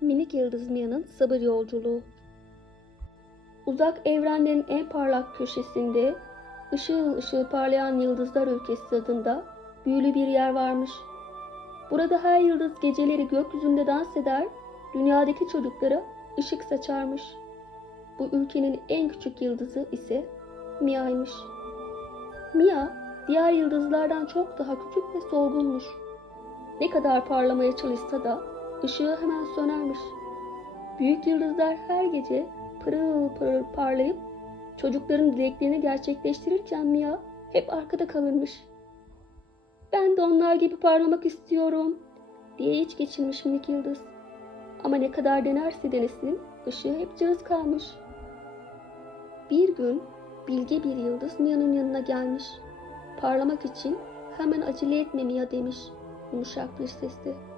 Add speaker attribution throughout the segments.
Speaker 1: Minik Yıldız Mia'nın sabır yolculuğu. Uzak evrenlerin en parlak köşesinde, ışıl ışıl parlayan yıldızlar ülkesi adında büyülü bir yer varmış. Burada her yıldız geceleri gökyüzünde dans eder, dünyadaki çocuklara ışık saçarmış. Bu ülkenin en küçük yıldızı ise Mia'ymış. Mia, diğer yıldızlardan çok daha küçük ve solgunmuş. Ne kadar parlamaya çalışsa da ışığı hemen sönermiş. Büyük yıldızlar her gece pırıl pırıl parlayıp çocukların dileklerini gerçekleştirirken Mia hep arkada kalırmış. Ben de onlar gibi parlamak istiyorum diye iç geçirmiş minik yıldız. Ama ne kadar denerse denesin ışığı hep cılız kalmış. Bir gün bilge bir yıldız Mia'nın yanına gelmiş. Parlamak için hemen acele etme Mia demiş yumuşak bir sesle.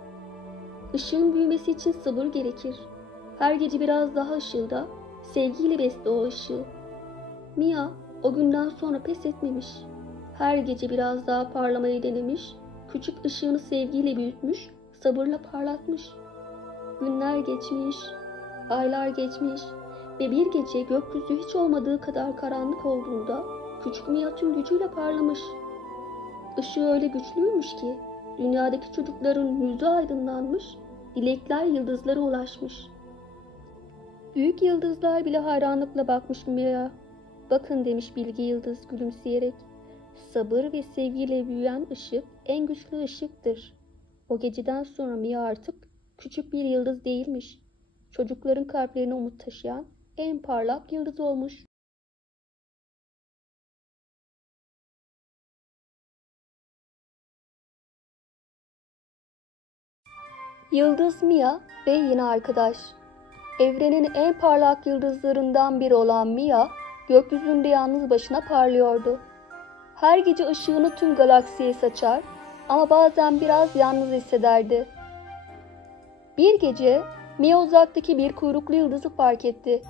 Speaker 1: Işığın büyümesi için sabır gerekir. Her gece biraz daha ışılda, sevgiyle besle o ışığı. Mia o günden sonra pes etmemiş. Her gece biraz daha parlamayı denemiş, küçük ışığını sevgiyle büyütmüş, sabırla parlatmış. Günler geçmiş, aylar geçmiş ve bir gece gökyüzü hiç olmadığı kadar karanlık olduğunda küçük Mia tüm gücüyle parlamış. Işığı öyle güçlüymüş ki dünyadaki çocukların yüzü aydınlanmış, dilekler yıldızlara ulaşmış. Büyük yıldızlar bile hayranlıkla bakmış Mia'ya. Bakın demiş Bilgi Yıldız gülümseyerek. Sabır ve sevgiyle büyüyen ışık en güçlü ışıktır. O geceden sonra Mia artık küçük bir yıldız değilmiş. Çocukların kalplerine umut taşıyan en parlak yıldız olmuş. Yıldız Mia ve yine arkadaş. Evrenin en parlak yıldızlarından biri olan Mia, gökyüzünde yalnız başına parlıyordu. Her gece ışığını tüm galaksiye saçar ama bazen biraz yalnız hissederdi. Bir gece Mia uzaktaki bir kuyruklu yıldızı fark etti.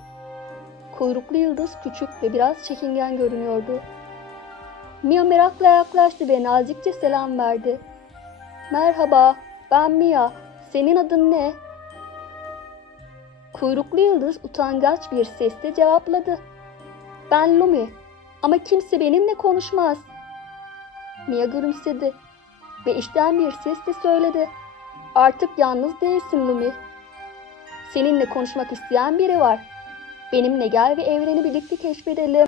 Speaker 1: Kuyruklu yıldız küçük ve biraz çekingen görünüyordu. Mia merakla yaklaştı ve nazikçe selam verdi. Merhaba, ben Mia. Senin adın ne? Kuyruklu yıldız utangaç bir sesle cevapladı. Ben Lumi ama kimse benimle konuşmaz. Mia gülümsedi ve içten bir sesle söyledi. Artık yalnız değilsin Lumi. Seninle konuşmak isteyen biri var. Benimle gel ve evreni birlikte keşfedelim.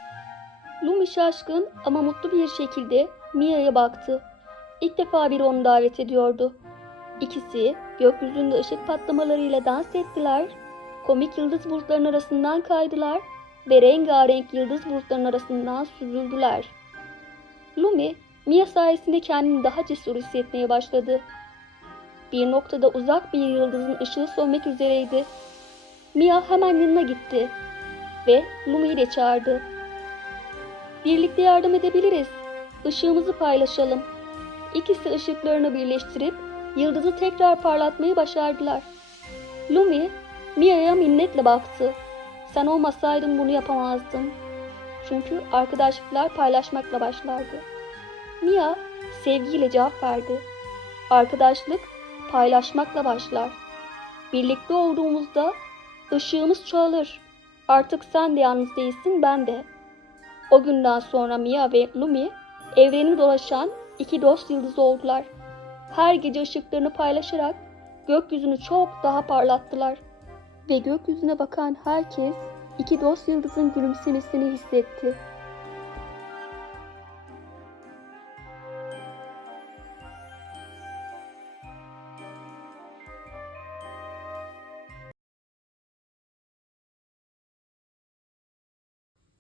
Speaker 1: Lumi şaşkın ama mutlu bir şekilde Mia'ya baktı. İlk defa biri onu davet ediyordu. İkisi gökyüzünde ışık patlamalarıyla dans ettiler. Komik yıldız bulutlarının arasından kaydılar ve rengarenk yıldız bulutlarının arasından süzüldüler. Lumi, Mia sayesinde kendini daha cesur hissetmeye başladı. Bir noktada uzak bir yıldızın ışığı sönmek üzereydi. Mia hemen yanına gitti ve Lumi'yi de çağırdı. Birlikte yardım edebiliriz. Işığımızı paylaşalım. İkisi ışıklarını birleştirip yıldızı tekrar parlatmayı başardılar. Lumi, Mia'ya minnetle baktı. Sen olmasaydın bunu yapamazdın. Çünkü arkadaşlıklar paylaşmakla başlardı. Mia sevgiyle cevap verdi. Arkadaşlık paylaşmakla başlar. Birlikte olduğumuzda ışığımız çoğalır. Artık sen de yalnız değilsin ben de. O günden sonra Mia ve Lumi evreni dolaşan iki dost yıldızı oldular. Her gece ışıklarını paylaşarak gökyüzünü çok daha parlattılar. Ve gökyüzüne bakan herkes iki dost yıldızın gülümsemesini hissetti.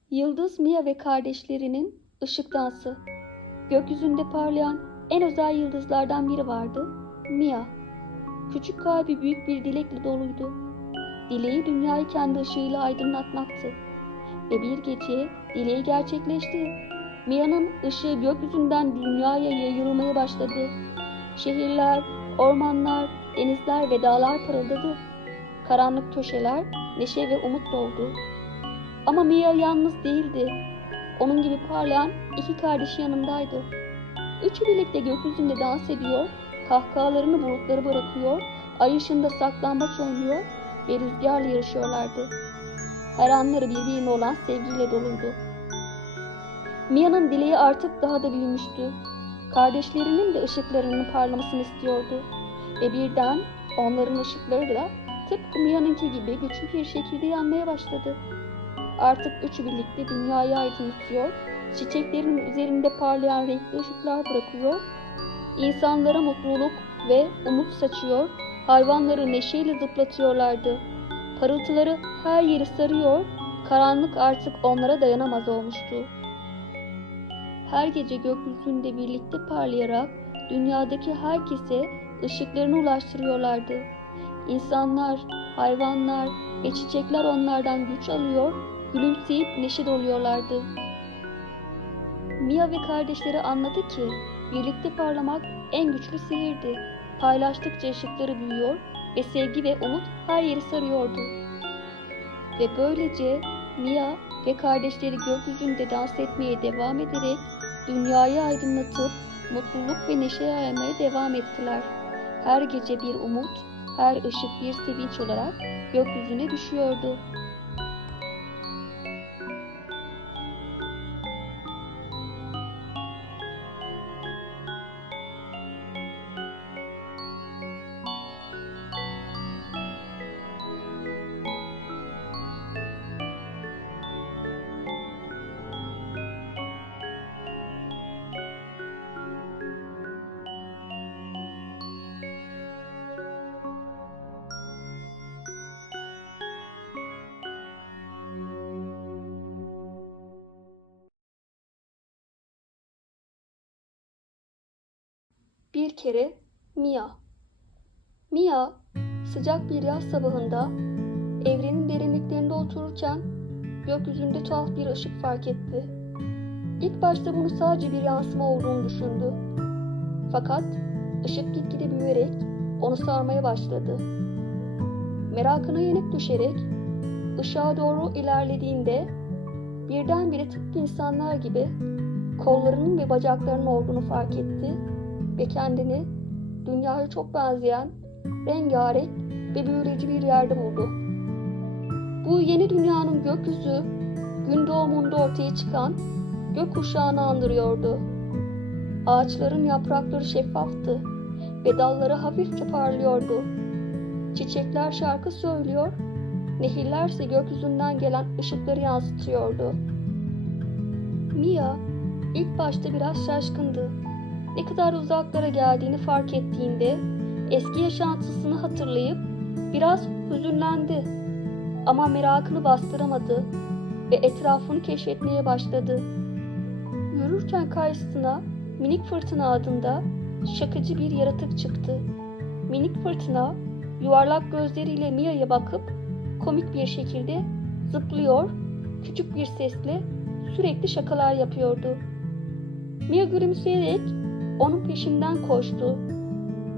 Speaker 1: Yıldız Mia ve kardeşlerinin ışık dansı. Gökyüzünde parlayan en özel yıldızlardan biri vardı. Mia. Küçük kalbi büyük bir dilekle doluydu. Dileği dünyayı kendi ışığıyla aydınlatmaktı. Ve bir gece dileği gerçekleşti. Mia'nın ışığı gökyüzünden dünyaya yayılmaya başladı. Şehirler, ormanlar, denizler ve dağlar parıldadı. Karanlık köşeler neşe ve umut doldu. Ama Mia yalnız değildi. Onun gibi parlayan iki kardeşi yanındaydı. Üçü birlikte gökyüzünde dans ediyor, kahkahalarını bulutları bırakıyor ay ışığında saklambaç oynuyor ve rüzgarla yarışıyorlardı. Her anları birbirine olan sevgiyle doluydu. Mia'nın dileği artık daha da büyümüştü. Kardeşlerinin de ışıklarının parlamasını istiyordu. Ve birden onların ışıkları da tıpkı Mia'nınki gibi güçlü bir şekilde yanmaya başladı. Artık üçü birlikte dünyayı aydınlatıyor, çiçeklerin üzerinde parlayan renkli ışıklar bırakıyor, insanlara mutluluk ve umut saçıyor, hayvanları neşeyle zıplatıyorlardı. Parıltıları her yeri sarıyor, karanlık artık onlara dayanamaz olmuştu. Her gece gökyüzünde birlikte parlayarak dünyadaki herkese ışıklarını ulaştırıyorlardı. İnsanlar, hayvanlar ve çiçekler onlardan güç alıyor, gülümseyip neşe doluyorlardı. Mia ve kardeşleri anladı ki birlikte parlamak en güçlü sihirdi. Paylaştıkça ışıkları büyüyor ve sevgi ve umut her yeri sarıyordu. Ve böylece Mia ve kardeşleri gökyüzünde dans etmeye devam ederek dünyayı aydınlatıp mutluluk ve neşe yaymaya devam ettiler. Her gece bir umut, her ışık bir sevinç olarak gökyüzüne düşüyordu. Bir kere Mia. Mia sıcak bir yaz sabahında evrenin derinliklerinde otururken gökyüzünde tuhaf bir ışık fark etti. İlk başta bunu sadece bir yansıma olduğunu düşündü. Fakat ışık gitgide büyüyerek onu sarmaya başladı. Merakına yenik düşerek ışığa doğru ilerlediğinde birdenbire tıpkı insanlar gibi kollarının ve bacaklarının olduğunu fark etti ve kendini dünyaya çok benzeyen rengarenk ve büyüleyici bir yerde buldu. Bu yeni dünyanın gökyüzü gün doğumunda ortaya çıkan gökkuşağını andırıyordu. Ağaçların yaprakları şeffaftı ve dalları hafifçe parlıyordu. Çiçekler şarkı söylüyor, nehirler ise gökyüzünden gelen ışıkları yansıtıyordu. Mia ilk başta biraz şaşkındı ne kadar uzaklara geldiğini fark ettiğinde eski yaşantısını hatırlayıp biraz hüzünlendi. Ama merakını bastıramadı ve etrafını keşfetmeye başladı. Yürürken karşısına minik fırtına adında şakacı bir yaratık çıktı. Minik fırtına yuvarlak gözleriyle Mia'ya bakıp komik bir şekilde zıplıyor, küçük bir sesle sürekli şakalar yapıyordu. Mia gülümseyerek onun peşinden koştu.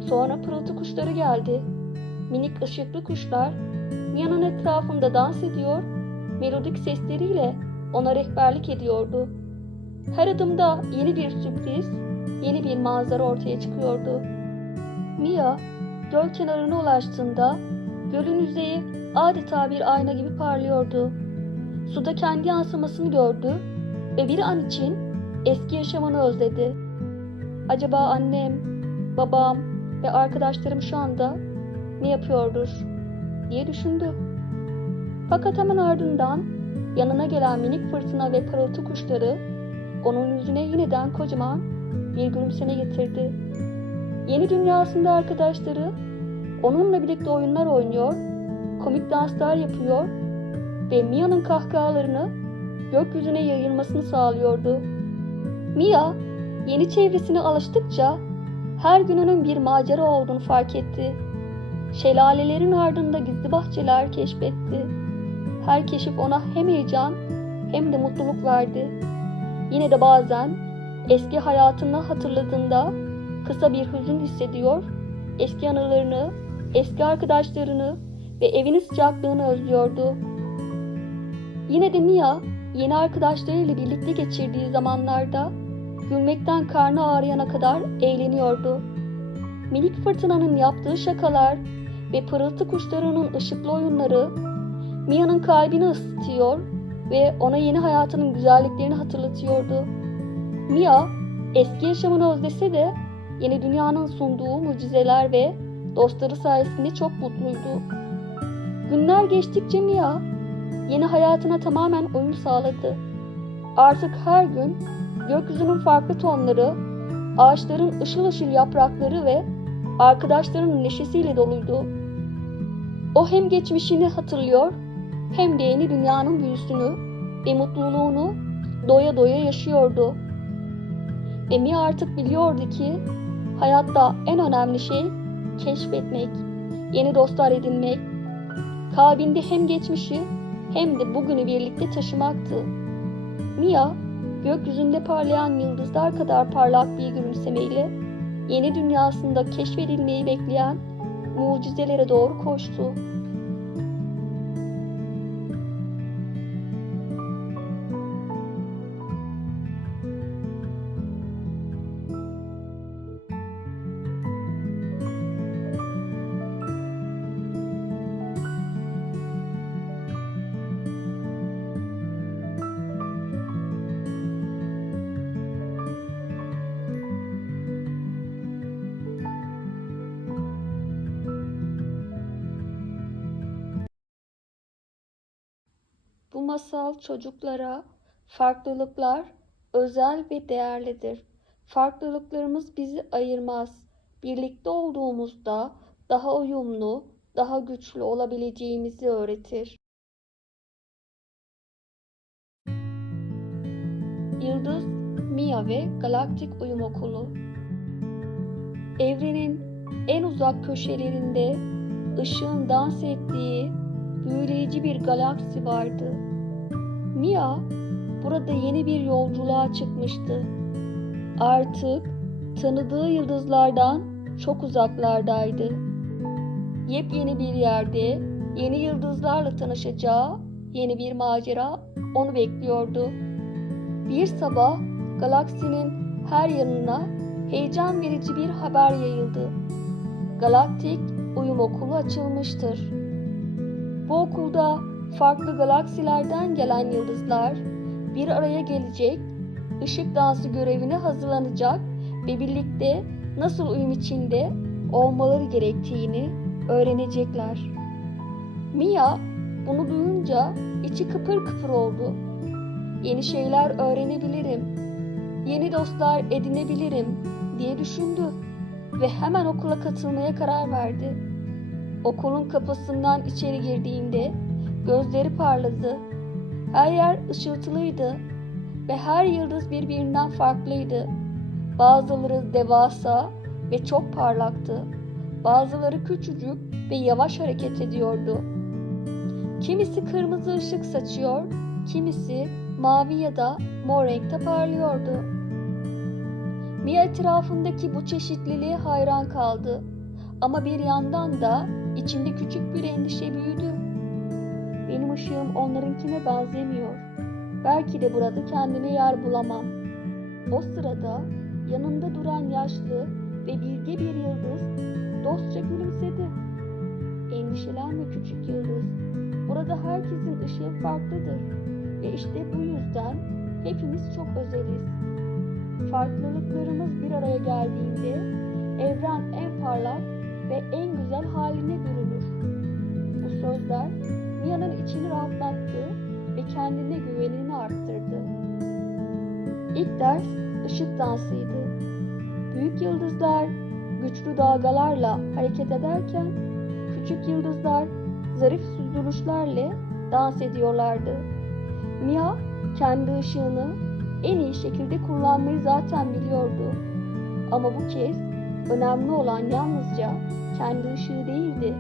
Speaker 1: Sonra pırıltı kuşları geldi. Minik ışıklı kuşlar Mia'nın etrafında dans ediyor, melodik sesleriyle ona rehberlik ediyordu. Her adımda yeni bir sürpriz, yeni bir manzara ortaya çıkıyordu. Mia göl kenarına ulaştığında gölün yüzeyi adeta bir ayna gibi parlıyordu. Suda kendi yansımasını gördü ve bir an için eski yaşamını özledi. Acaba annem, babam ve arkadaşlarım şu anda ne yapıyordur diye düşündü. Fakat hemen ardından yanına gelen minik fırtına ve parıltı kuşları onun yüzüne yeniden kocaman bir gülümseme getirdi. Yeni dünyasında arkadaşları onunla birlikte oyunlar oynuyor, komik danslar yapıyor ve Mia'nın kahkahalarını gökyüzüne yayılmasını sağlıyordu. Mia yeni çevresine alıştıkça her gün onun bir macera olduğunu fark etti. Şelalelerin ardında gizli bahçeler keşfetti. Her keşif ona hem heyecan hem de mutluluk verdi. Yine de bazen eski hayatını hatırladığında kısa bir hüzün hissediyor, eski anılarını, eski arkadaşlarını ve evinin sıcaklığını özlüyordu. Yine de Mia yeni arkadaşlarıyla birlikte geçirdiği zamanlarda gülmekten karnı ağrıyana kadar eğleniyordu. Minik fırtınanın yaptığı şakalar ve pırıltı kuşlarının ışıklı oyunları Mia'nın kalbini ısıtıyor ve ona yeni hayatının güzelliklerini hatırlatıyordu. Mia eski yaşamını özlese de yeni dünyanın sunduğu mucizeler ve dostları sayesinde çok mutluydu. Günler geçtikçe Mia yeni hayatına tamamen uyum sağladı. Artık her gün gökyüzünün farklı tonları, ağaçların ışıl ışıl yaprakları ve arkadaşlarının neşesiyle doluydu. O hem geçmişini hatırlıyor hem de yeni dünyanın büyüsünü ve mutluluğunu doya doya yaşıyordu. Ve Mia artık biliyordu ki hayatta en önemli şey keşfetmek, yeni dostlar edinmek, kalbinde hem geçmişi hem de bugünü birlikte taşımaktı. Mia, gökyüzünde parlayan yıldızlar kadar parlak bir gülümsemeyle yeni dünyasında keşfedilmeyi bekleyen mucizelere doğru koştu. Masal çocuklara farklılıklar özel ve değerlidir. Farklılıklarımız bizi ayırmaz. Birlikte olduğumuzda daha uyumlu, daha güçlü olabileceğimizi öğretir. Yıldız, Mia ve Galaktik Uyum Okulu Evrenin en uzak köşelerinde ışığın dans ettiği büyüleyici bir galaksi vardı. Mia burada yeni bir yolculuğa çıkmıştı. Artık tanıdığı yıldızlardan çok uzaklardaydı. Yepyeni bir yerde yeni yıldızlarla tanışacağı yeni bir macera onu bekliyordu. Bir sabah galaksinin her yanına heyecan verici bir haber yayıldı. Galaktik Uyum Okulu açılmıştır. Bu okulda farklı galaksilerden gelen yıldızlar bir araya gelecek, ışık dansı görevine hazırlanacak ve birlikte nasıl uyum içinde olmaları gerektiğini öğrenecekler. Mia bunu duyunca içi kıpır kıpır oldu. Yeni şeyler öğrenebilirim, yeni dostlar edinebilirim diye düşündü ve hemen okula katılmaya karar verdi. Okulun kapısından içeri girdiğinde gözleri parladı. Her yer ışıltılıydı ve her yıldız birbirinden farklıydı. Bazıları devasa ve çok parlaktı. Bazıları küçücük ve yavaş hareket ediyordu. Kimisi kırmızı ışık saçıyor, kimisi mavi ya da mor renkte parlıyordu. Mia etrafındaki bu çeşitliliğe hayran kaldı. Ama bir yandan da içinde küçük bir endişe büyüdü. Işığım onlarınkine benzemiyor. Belki de burada kendime yer bulamam. O sırada yanında duran yaşlı ve bilge bir yıldız dostça gülümsedi. Endişelenme küçük yıldız. Burada herkesin ışığı farklıdır. Ve işte bu yüzden hepimiz çok özeliz. Farklılıklarımız bir araya geldiğinde evren en parlak ve en güzel haline bürünür. Bu sözler Mia'nın içini rahatlattı ve kendine güvenini arttırdı. İlk ders ışık dansıydı. Büyük yıldızlar güçlü dalgalarla hareket ederken küçük yıldızlar zarif süzülüşlerle dans ediyorlardı. Mia kendi ışığını en iyi şekilde kullanmayı zaten biliyordu. Ama bu kez önemli olan yalnızca kendi ışığı değildi.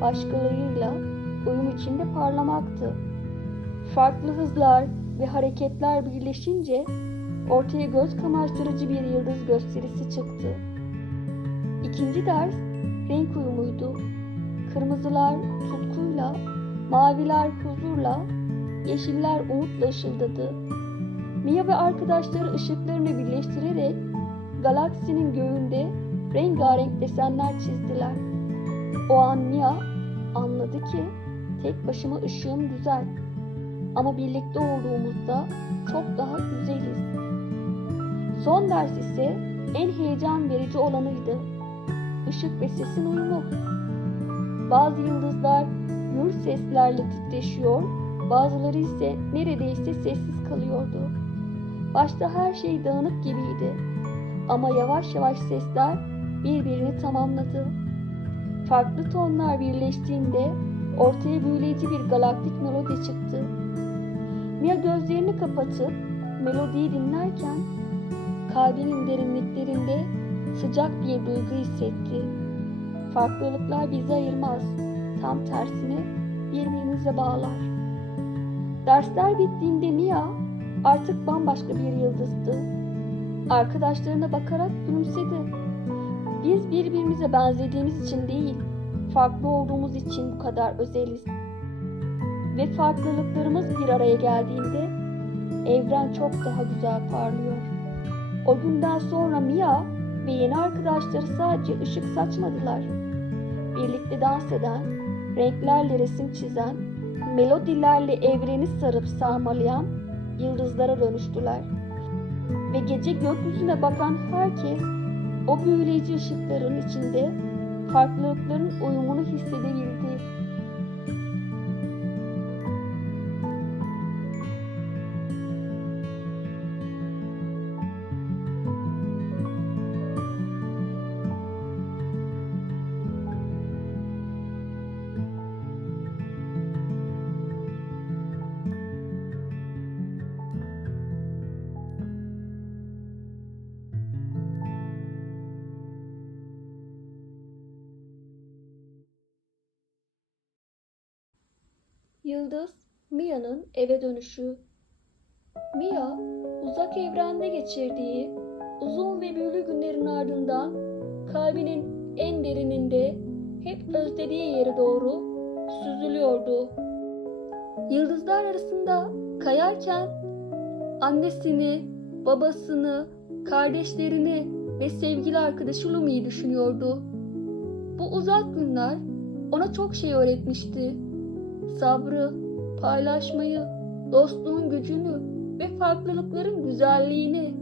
Speaker 1: Başkalarıyla uyum içinde parlamaktı. Farklı hızlar ve hareketler birleşince ortaya göz kamaştırıcı bir yıldız gösterisi çıktı. İkinci ders renk uyumuydu. Kırmızılar tutkuyla, maviler huzurla, yeşiller umutla ışıldadı. Mia ve arkadaşları ışıklarını birleştirerek galaksinin göğünde rengarenk desenler çizdiler. O an Mia anladı ki tek başıma ışığım güzel. Ama birlikte olduğumuzda çok daha güzeliz. Son ders ise en heyecan verici olanıydı. Işık ve sesin uyumu. Bazı yıldızlar gür seslerle titreşiyor, bazıları ise neredeyse sessiz kalıyordu. Başta her şey dağınık gibiydi. Ama yavaş yavaş sesler birbirini tamamladı. Farklı tonlar birleştiğinde ortaya büyüleyici bir galaktik melodi çıktı. Mia gözlerini kapatıp melodiyi dinlerken kalbinin derinliklerinde sıcak bir duygu hissetti. Farklılıklar bizi ayırmaz. Tam tersine birbirimize bağlar. Dersler bittiğinde Mia artık bambaşka bir yıldızdı. Arkadaşlarına bakarak gülümsedi. Biz birbirimize benzediğimiz için değil, farklı olduğumuz için bu kadar özeliz. Ve farklılıklarımız bir araya geldiğinde evren çok daha güzel parlıyor. O günden sonra Mia ve yeni arkadaşları sadece ışık saçmadılar. Birlikte dans eden, renklerle resim çizen, melodilerle evreni sarıp sarmalayan yıldızlara dönüştüler. Ve gece gökyüzüne bakan herkes o büyüleyici ışıkların içinde farklılıkların uyumunu hissedebildi. Yıldız, Mia'nın eve dönüşü. Mia, uzak evrende geçirdiği uzun ve büyülü günlerin ardından kalbinin en derininde hep özlediği yere doğru süzülüyordu. Yıldızlar arasında kayarken annesini, babasını, kardeşlerini ve sevgili arkadaşı Lumi'yi düşünüyordu. Bu uzak günler ona çok şey öğretmişti sabrı, paylaşmayı, dostluğun gücünü ve farklılıkların güzelliğini.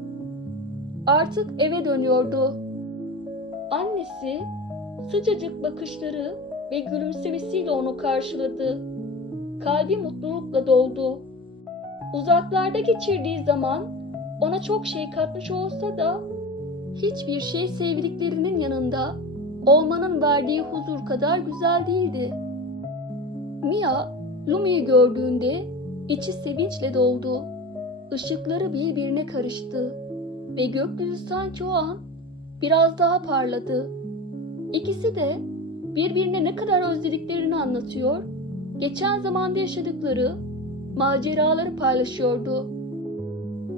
Speaker 1: Artık eve dönüyordu. Annesi sıcacık bakışları ve gülümsemesiyle onu karşıladı. Kalbi mutlulukla doldu. Uzaklarda geçirdiği zaman ona çok şey katmış olsa da hiçbir şey sevdiklerinin yanında olmanın verdiği huzur kadar güzel değildi. Mia, Lumi'yi gördüğünde içi sevinçle doldu. Işıkları birbirine karıştı ve gökyüzü sanki o an biraz daha parladı. İkisi de birbirine ne kadar özlediklerini anlatıyor, geçen zamanda yaşadıkları maceraları paylaşıyordu.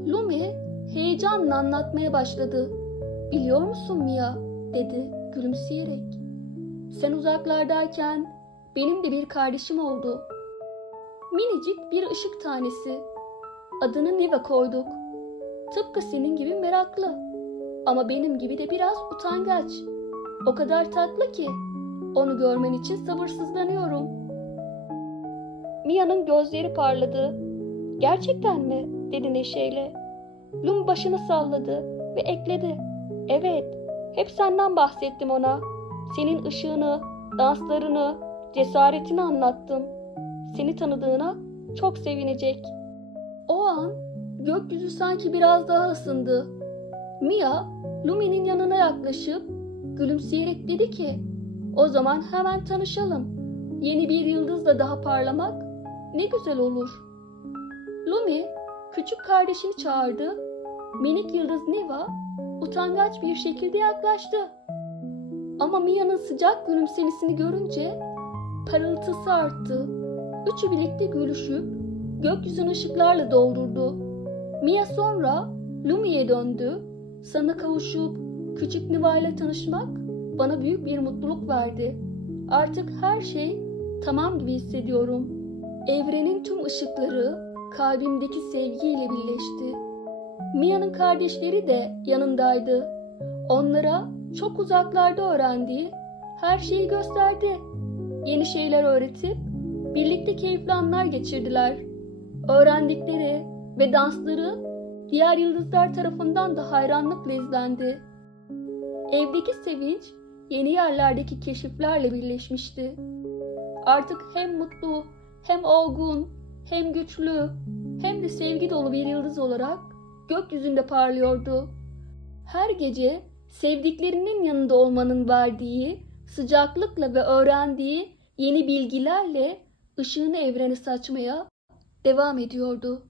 Speaker 1: Lumi heyecanla anlatmaya başladı. Biliyor musun Mia? dedi gülümseyerek. Sen uzaklardayken benim de bir kardeşim oldu. Minicik bir ışık tanesi. Adını Niva koyduk. Tıpkı senin gibi meraklı. Ama benim gibi de biraz utangaç. O kadar tatlı ki. Onu görmen için sabırsızlanıyorum. Mia'nın gözleri parladı. Gerçekten mi? dedi neşeyle. Lum başını salladı ve ekledi. Evet, hep senden bahsettim ona. Senin ışığını, danslarını, cesaretini anlattım. Seni tanıdığına çok sevinecek. O an gökyüzü sanki biraz daha ısındı. Mia, Lumi'nin yanına yaklaşıp gülümseyerek dedi ki, o zaman hemen tanışalım. Yeni bir yıldızla daha parlamak ne güzel olur. Lumi küçük kardeşini çağırdı. Minik yıldız Niva utangaç bir şekilde yaklaştı. Ama Mia'nın sıcak gülümsemesini görünce parıltısı arttı. Üçü birlikte gülüşüp gökyüzünü ışıklarla doldurdu. Mia sonra Lumi'ye döndü. Sana kavuşup küçük Niva ile tanışmak bana büyük bir mutluluk verdi. Artık her şey tamam gibi hissediyorum. Evrenin tüm ışıkları kalbimdeki sevgiyle birleşti. Mia'nın kardeşleri de yanındaydı. Onlara çok uzaklarda öğrendiği her şeyi gösterdi. Yeni şeyler öğretip birlikte keyifli anlar geçirdiler. Öğrendikleri ve dansları diğer yıldızlar tarafından da hayranlıkla izlendi. Evdeki sevinç yeni yerlerdeki keşiflerle birleşmişti. Artık hem mutlu, hem olgun, hem güçlü, hem de sevgi dolu bir yıldız olarak gökyüzünde parlıyordu. Her gece sevdiklerinin yanında olmanın verdiği sıcaklıkla ve öğrendiği yeni bilgilerle ışığını evrene saçmaya devam ediyordu.